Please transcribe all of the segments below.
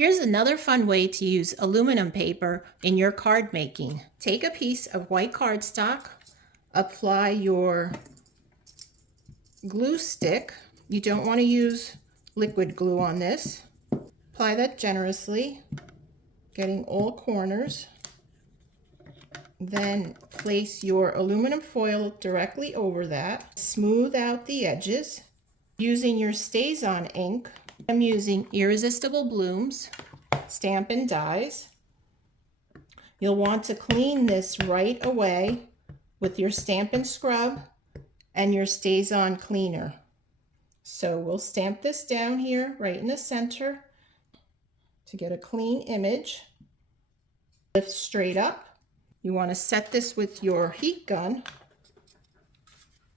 Here's another fun way to use aluminum paper in your card making. Take a piece of white cardstock, apply your glue stick. You don't want to use liquid glue on this. Apply that generously, getting all corners. Then place your aluminum foil directly over that. Smooth out the edges. Using your StazOn ink, I'm using Irresistible Blooms Stampin' Dies. You'll want to clean this right away with your Stampin' Scrub and your StazOn cleaner. So we'll stamp this down here right in the center to get a clean image. Lift straight up. You want to set this with your heat gun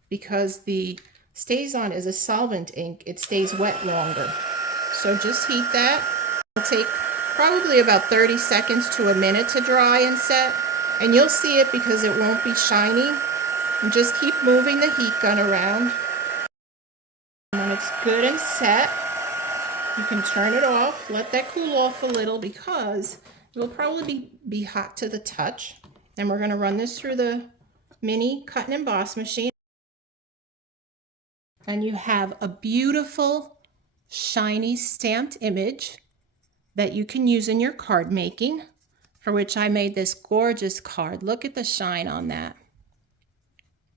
because the StazOn is a solvent ink. It stays wet longer. So just heat that. It'll take probably about 30 seconds to a minute to dry and set. And you'll see it because it won't be shiny. And just keep moving the heat gun around. And when it's good and set, you can turn it off. Let that cool off a little because it will probably be hot to the touch. Then we're going to run this through the mini cut and emboss machine. And you have a beautiful, shiny stamped image that you can use in your card making, for which I made this gorgeous card. Look at the shine on that.